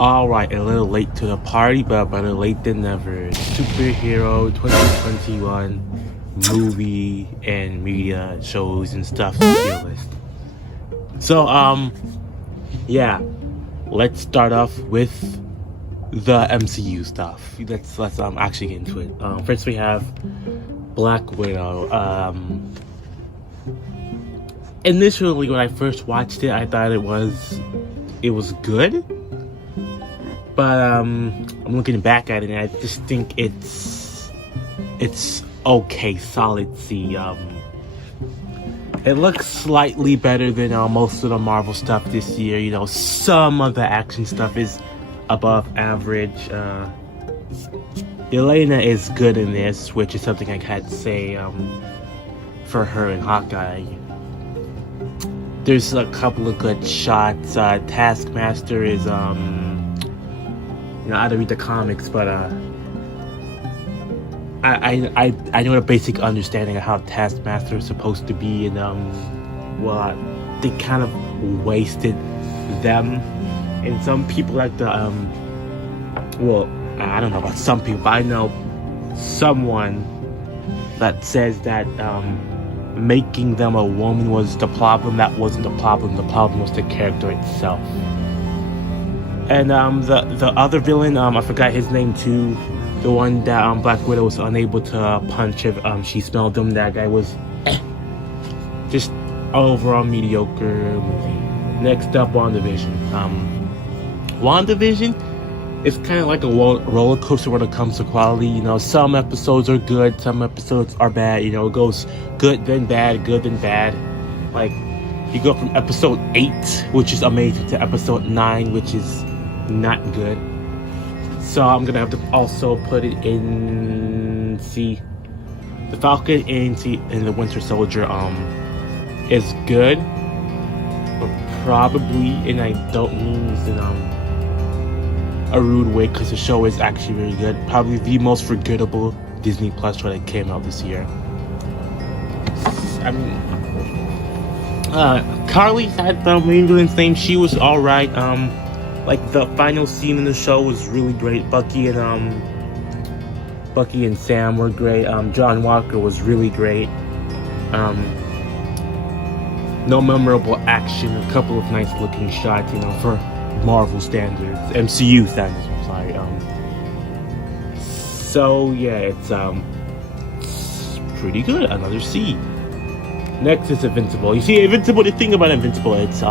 Alright, a little late to the party, but better late than never. Superhero 2021 movie and media shows and stuff tier list. So, yeah. Let's start off with the MCU stuff. Let's actually get into it. First we have Black Widow. Initially when I first watched it, I thought it was good. But I'm looking back at it and I just think it's okay, solid C. It looks slightly better than most of the Marvel stuff this year. You know, some of the action stuff is above average. Elena is good in this, which is something I had to say for her in Hawkeye. There's a couple of good shots. Taskmaster is I don't read the comics, but I know a basic understanding of how Taskmaster is supposed to be, and they kind of wasted them. And some people like the I don't know about some people, but I know someone that says that making them a woman was the problem. That wasn't the problem. The problem was the character itself. And the other villain, I forgot his name too. The one that Black Widow was unable to punch if she smelled him. That guy was just overall mediocre movie. Next up, WandaVision. WandaVision is kind of like a roller coaster when it comes to quality. You know, some episodes are good, some episodes are bad. You know, it goes good then bad, good then bad. Like, you go from episode 8, which is amazing, to episode 9, which is not good. So I'm gonna have to also put it in C. The Falcon and the Winter Soldier is good, but probably, and I don't mean this in a rude way, because the show is actually really good. Probably the most forgettable Disney Plus show that came out this year. I mean, Carly had the main villain's name. She was alright. Like, the final scene in the show was really great. Bucky and Sam were great. John Walker was really great. No memorable action. A couple of nice looking shots, for Marvel standards, MCU standards. I'm sorry. So yeah, it's pretty good. Another C. Next is Invincible. You see, Invincible. The thing about Invincible, it's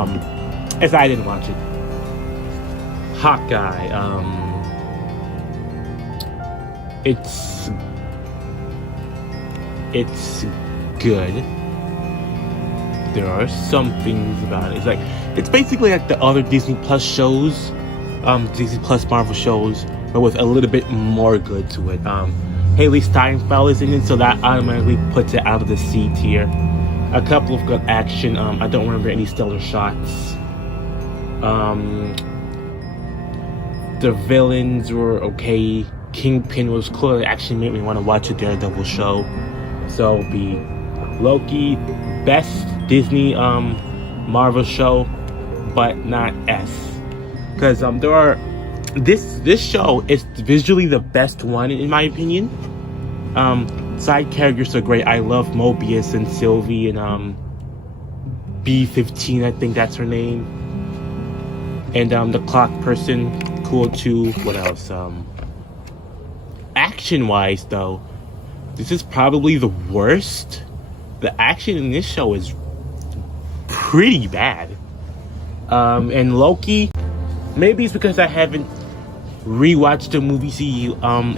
as I didn't watch it. Hawkeye, it's good. There are some things about it. It's basically like the other Disney Plus shows, Disney Plus Marvel shows, but with a little bit more good to it. Haley Steinfeld is in it, so that automatically puts it out of the C tier. A couple of good action. I don't remember any stellar shots. The villains were okay. Kingpin was cool. It actually made me want to watch a Daredevil show. So it'll be Loki, best Disney Marvel show, but not S. Because this show is visually the best one in my opinion. Side characters are great. I love Mobius and Sylvie and B-15, I think that's her name. And the clock person, cool too. What else? Action wise though, this is probably the worst. The action in this show is pretty bad. And Loki, maybe it's because I haven't rewatched the movie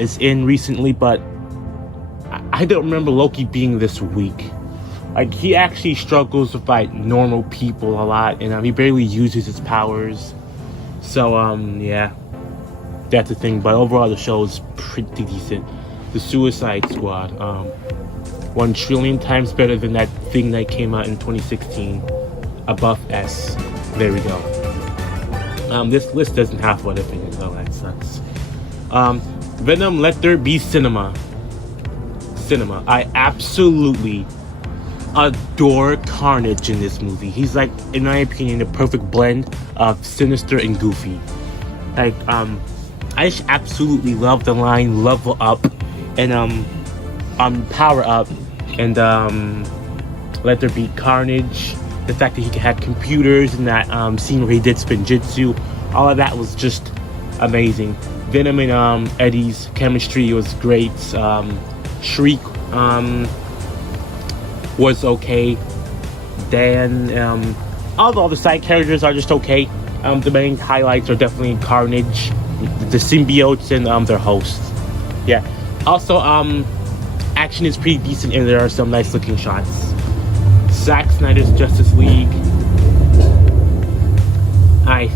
is in recently, but I don't remember Loki being this weak. Like, he actually struggles to fight normal people a lot, and he barely uses his powers. So, yeah, that's the thing. But overall, the show is pretty decent. The Suicide Squad, 1 trillion times better than that thing that came out in 2016. Above S. There we go. This list doesn't have one opinion, though. That sucks. Venom, Let There Be Cinema. I absolutely adore Carnage in this movie. He's, like, in my opinion, the perfect blend of sinister and goofy. Like, I just absolutely love the line "level up" and power up, and let there be carnage. The fact that he had computers and that scene where he did spinjitzu, all of that was just amazing. Venom and Eddie's chemistry was great. Shriek was okay. Dan, all the other side characters are just okay. The main highlights are definitely Carnage, the symbiotes, and their hosts. Yeah. Also, action is pretty decent, and there are some nice looking shots. Zack Snyder's Justice League, I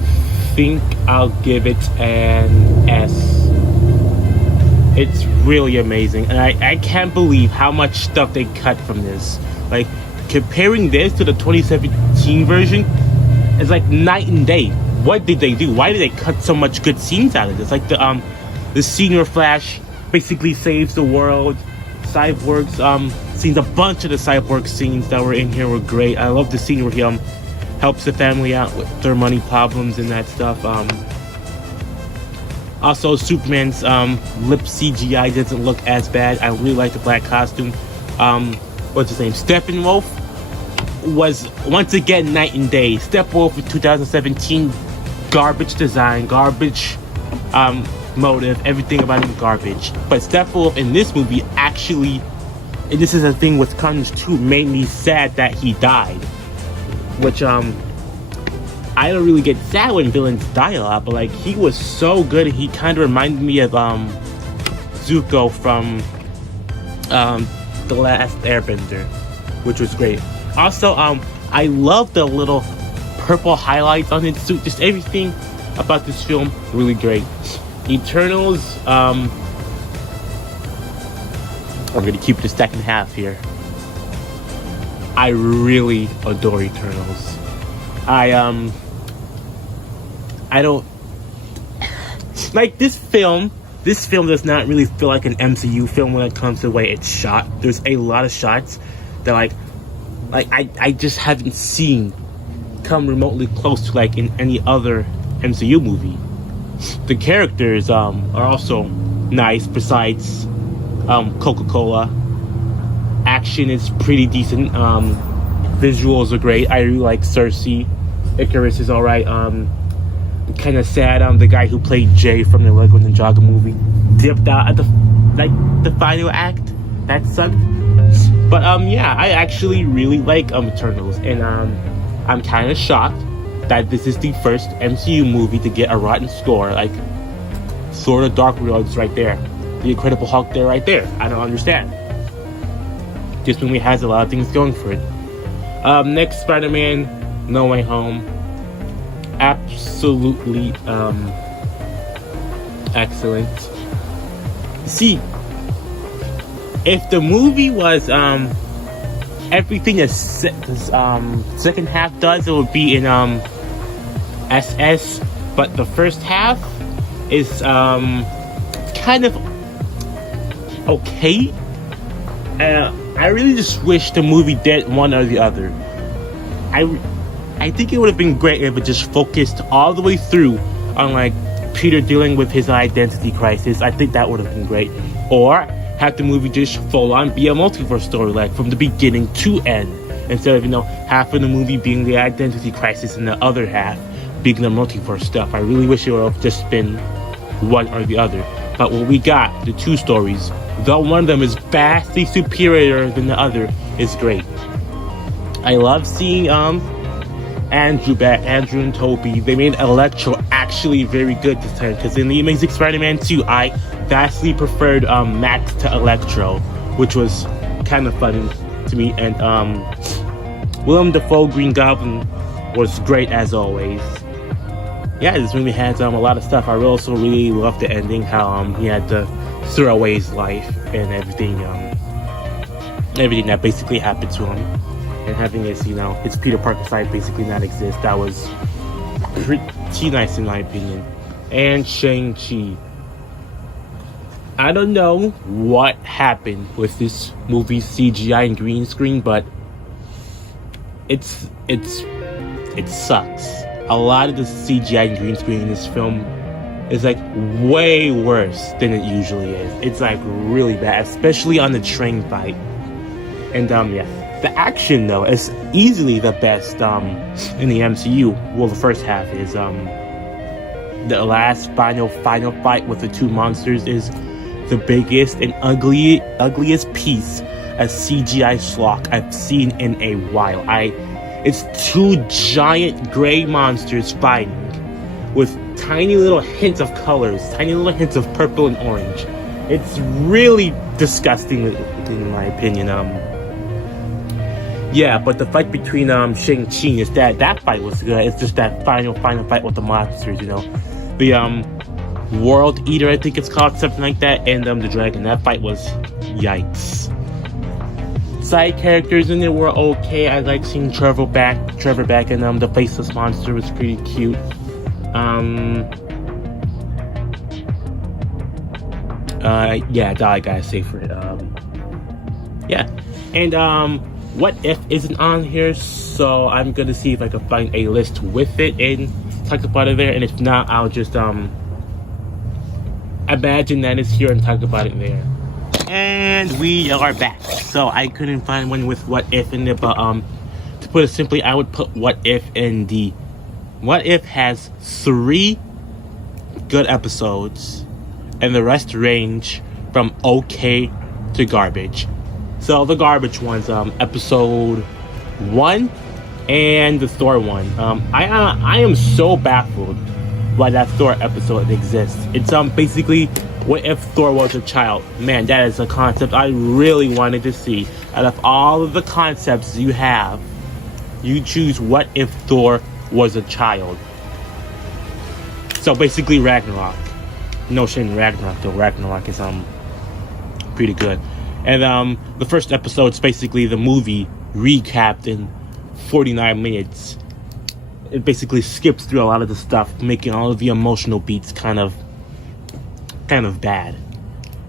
think I'll give it an S. It's really amazing, and I can't believe how much stuff they cut from this. Like, comparing this to the 2017 version, it's like night and day. What did they do? Why did they cut so much good scenes out of this? Like the scene where Flash basically saves the world. Cyborg's scenes, a bunch of the Cyborg scenes that were in here were great. I love the scene where he helps the family out with their money problems and that stuff. Also, Superman's lip CGI doesn't look as bad. I really like the black costume. What's his name? Steppenwolf was once again night and day. Steppenwolf in 2017, garbage design, garbage motive, everything about him garbage. But Steppenwolf in this movie actually, and this is a thing with Carnage 2, made me sad that he died. Which I don't really get sad when villains die a lot, but like, he was so good. He kind of reminded me of Zuko from The Last Airbender, which was great. Also, I love the little purple highlights on his suit. Just everything about this film really great. Eternals, I'm gonna keep it the second half here. I really adore Eternals. I don't like this film. This film does not really feel like an MCU film when it comes to the way it's shot. There's a lot of shots that I just haven't seen come remotely close to like in any other MCU movie. The characters are also nice besides Coca-Cola. Action is pretty decent. Visuals are great. I really like Cersei. Icarus is alright. Kind of sad. The guy who played Jay from the Lego Ninjago movie dipped out at the final act. That sucked. But yeah, I actually really like Eternals, and I'm kind of shocked that this is the first MCU movie to get a rotten score. Like, Sword of Dark World's right there, The Incredible Hulk there, right there. I don't understand. This movie has a lot of things going for it. Next, Spider-Man: No Way Home. Absolutely excellent. See, if the movie was everything the second half does, it would be in SS, but the first half is kind of okay. I really just wish the movie did one or the other. I think it would have been great if it just focused all the way through on like Peter dealing with his identity crisis. I think that would have been great. Or have the movie just full on be a multiverse story, like from the beginning to end, instead of, half of the movie being the identity crisis and the other half being the multiverse stuff. I really wish it would have just been one or the other. But what we got, the two stories, though one of them is vastly superior than the other, is great. I love seeing Andrew and Toby. They made Electro actually very good this time, because in The Amazing Spider-Man 2, I vastly preferred Max to Electro, which was kind of fun to me. And Willem Dafoe Green Goblin was great as always. Yeah, this movie has a lot of stuff. I also really loved the ending, how he had to throw away his life and everything that basically happened to him. And having his, his Peter Parker side basically not exist. That was pretty nice in my opinion. And Shang-Chi. I don't know what happened with this movie's CGI and green screen, but it sucks. A lot of the CGI and green screen in this film is like way worse than it usually is. It's like really bad, especially on the train fight. And yeah, the action though is easily the best in the MCU. Well, the first half is the last final fight with the two monsters is the biggest and ugliest piece of CGI schlock I've seen in a while. It's two giant gray monsters fighting with tiny little hints of colors, tiny little hints of purple and orange. It's really disgusting in my opinion. Yeah, but the fight between Shang-Chi is that fight was good. It's just that final fight with the monsters, you know. The World Eater, I think it's called, something like that, and the dragon. That fight was yikes. Side characters in it were okay. I like seeing Trevor back, and the faceless monster was pretty cute. Yeah, that's all I gotta say for it. Yeah, and What If isn't on here, so I'm gonna see if I can find a list with it and talk about it there. And if not, I'll just imagine that it's here and talk about it there. And we are back. So I couldn't find one with What If in it, but to put it simply, I would put What If in the What If has 3 good episodes, and the rest range from okay to garbage. So the garbage ones, episode 1 and the Thor one. I am so baffled why that Thor episode exists. It's basically, what if Thor was a child? Man, that is a concept I really wanted to see. Out of all of the concepts you have, you choose what if Thor was a child. So basically Ragnarok. No shame Ragnarok though. Ragnarok is pretty good. And the first episode's basically the movie recapped in 49 minutes. It basically skips through a lot of the stuff, making all of the emotional beats kind of bad.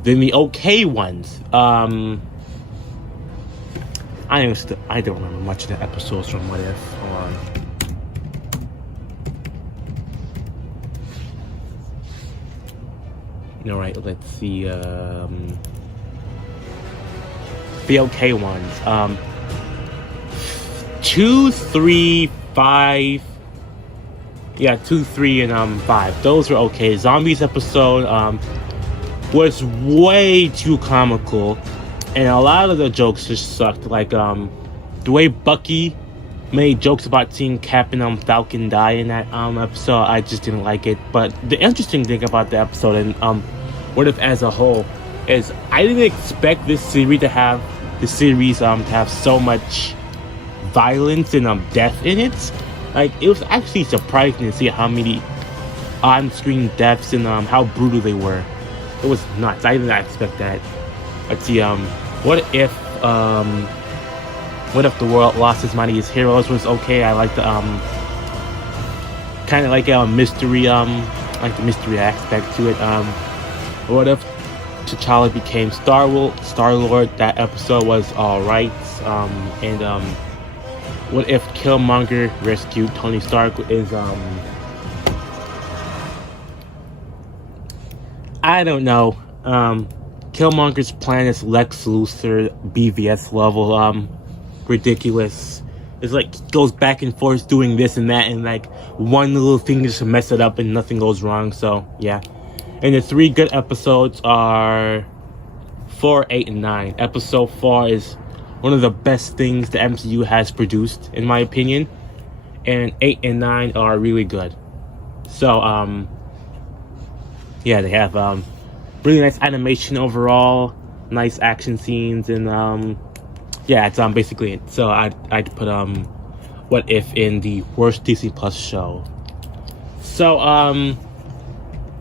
Then the okay ones, I don't remember much of the episodes from What If. Hold on. All right, let's see. The okay ones. 2, 3, 5. Yeah, 2, 3, and 5. Those were okay. Zombies episode was way too comical, and a lot of the jokes just sucked. Like the way Bucky made jokes about seeing Cap and Falcon die in that episode, I just didn't like it. But the interesting thing about the episode and What If as a whole is I didn't expect this series to have so much violence and death in it. Like, it was actually surprising to see how many on-screen deaths and how brutal they were. It was nuts. I did not expect that. Let's see. What if the world lost its mightiest heroes was okay. I like the kind of like mystery like the mystery aspect to it. What if T'Challa became Star-Lord? That episode was alright. And what if Killmonger rescued Tony Stark is I don't know. Killmonger's plan is Lex Luthor BVS level ridiculous. It's like goes back and forth doing this and that, and like one little thing just mess it up and nothing goes wrong. So yeah. And the 3 good episodes are 4, 8, and 9. Episode 4 is one of the best things the MCU has produced, in my opinion. And 8 and 9 are really good. So, yeah, they have really nice animation overall, nice action scenes, and yeah, it's basically it. So I'd put What If in the worst Disney Plus show. So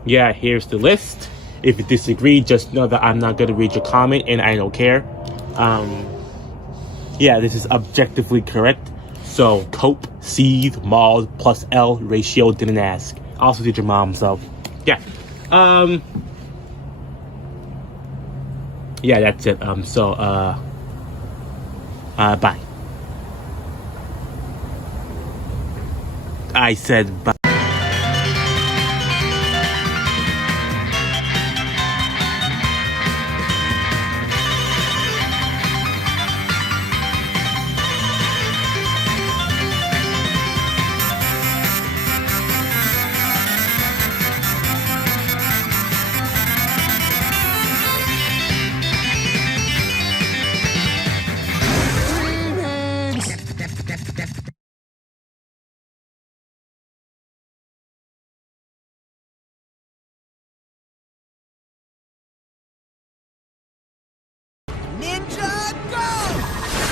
yeah, here's the list. If you disagree, just know that I'm not gonna read your comment, and I don't care. Yeah, this is objectively correct. So cope, seethe, mauled, plus L ratio didn't ask. Also did your mom, so yeah. Yeah, that's it. Bye. I said bye.